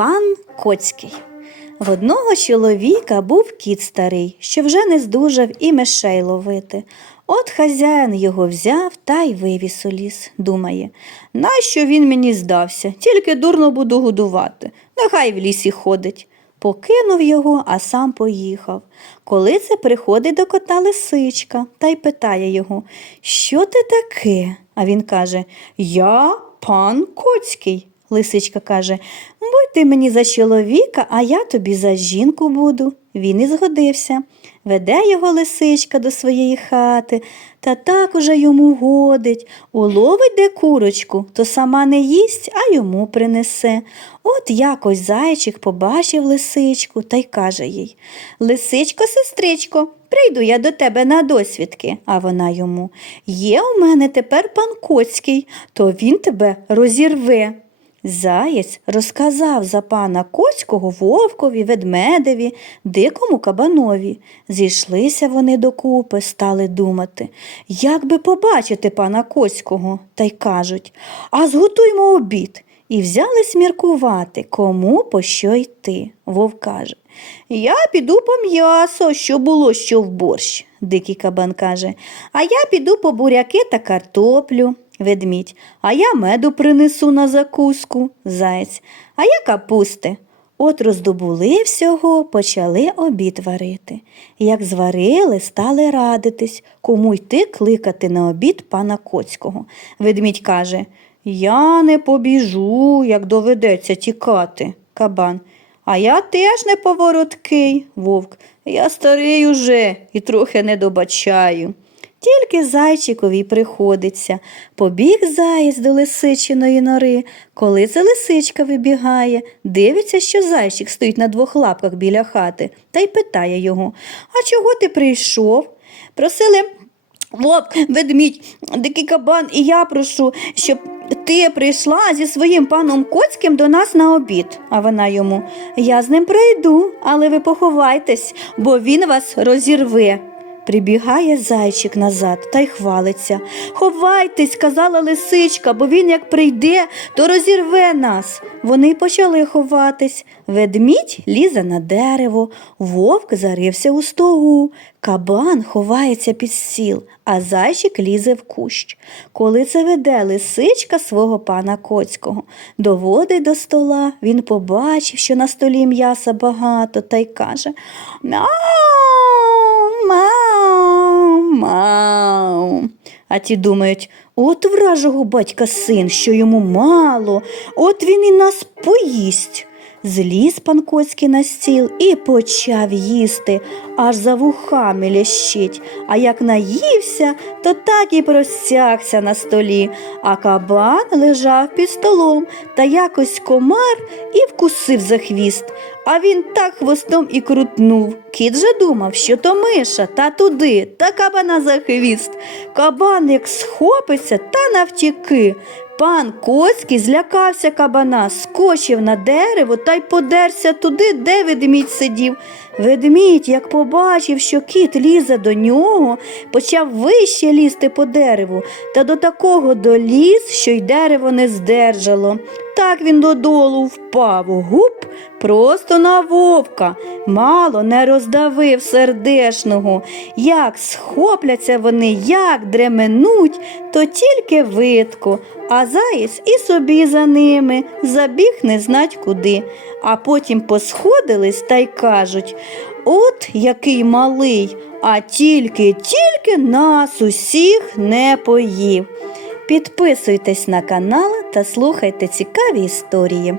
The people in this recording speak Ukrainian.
Пан Коцький. В одного чоловіка був кіт старий, що вже не здужав і мишей ловити. От хазяїн його взяв та й вивіз у ліс. Думає, нащо він мені здався? Тільки дурно буду годувати. Нехай в лісі ходить. Покинув його, а сам поїхав. Коли це приходить до кота лисичка та й питає його, що ти таке? А він каже: Я пан Коцький. Лисичка каже: ти мені за чоловіка, а я тобі за жінку буду. Він і згодився. Веде його лисичка до своєї хати, та так уже йому годить. Уловить де курочку, то сама не їсть, а йому принесе. От якось зайчик побачив лисичку та й каже їй Лисичко, сестричко, прийду я до тебе на досвідки. А вона йому Є у мене тепер пан Коцький, то він тебе розірве. Заєць розказав за пана Коцького вовкові, ведмедеві, дикому кабанові. Зійшлися вони докупи, стали думати, як би побачити пана Коцького, та й кажуть А зготуймо обід. І взялись міркувати, кому по що йти. Вовк каже Я піду по м'ясо, що було, що в борщ. Дикий кабан каже, а я піду по буряки та картоплю. Ведмідь, а я меду принесу на закуску, заєць, а я капусти. От роздобули всього, почали обід варити. Як зварили, стали радитись, кому йти кликати на обід пана Коцького. Ведмідь каже Я не побіжу, як доведеться тікати. Кабан. А я теж не повороткий, вовк. Я старий уже і трохи не добачаю. Тільки зайчикові приходиться. Побіг заєць до лисичиної нори. Коли це лисичка вибігає, дивиться, що зайчик стоїть на двох лапках біля хати, та й питає його А чого ти прийшов? Просили вовк, ведмідь, дикий кабан, і я прошу, щоб ти прийшла зі своїм паном Коцьким до нас на обід. А вона йому Я з ним прийду, але ви поховайтесь, бо він вас розірве. Прибігає зайчик назад та й хвалиться. Ховайтесь, казала лисичка, бо він як прийде, то розірве нас. Вони почали ховатись. Ведмідь лізе на дерево, вовк зарився у стогу, кабан ховається під стіл, а зайчик лізе в кущ. Коли це веде лисичка свого пана Коцького, доводить до стола, він побачив, що на столі м'яса багато, та й каже Мяу, А ті думають, от вражого батька син, що йому мало, от він і нас поїсть. Зліз пан Коцький на стіл і почав їсти, аж за вухами лящить. А як наївся, то так і простягся на столі, а кабан лежав під столом та якось комар і вкусив за хвіст. А він так хвостом і крутнув. Кіт же думав, що то миша, та туди, та кабана за хвіст. Кабан як схопиться та навтіки. Пан Коцький злякався кабана, скочив на дерево та й подерся туди, де ведмідь сидів. Ведмідь, як побачив, що кіт лізе до нього, почав вище лізти по дереву, та до такого доліз, що й дерево не здержало. Так він додолу впав, гуп, просто на вовка, мало не роздавив сердешного. Як схопляться вони, як дременуть, то тільки видко, а заєць і собі за ними забіг не знать куди. А потім посходились та й кажуть От який малий, а тільки, тільки нас усіх не поїв. Підписуйтесь на канал та слухайте цікаві історії.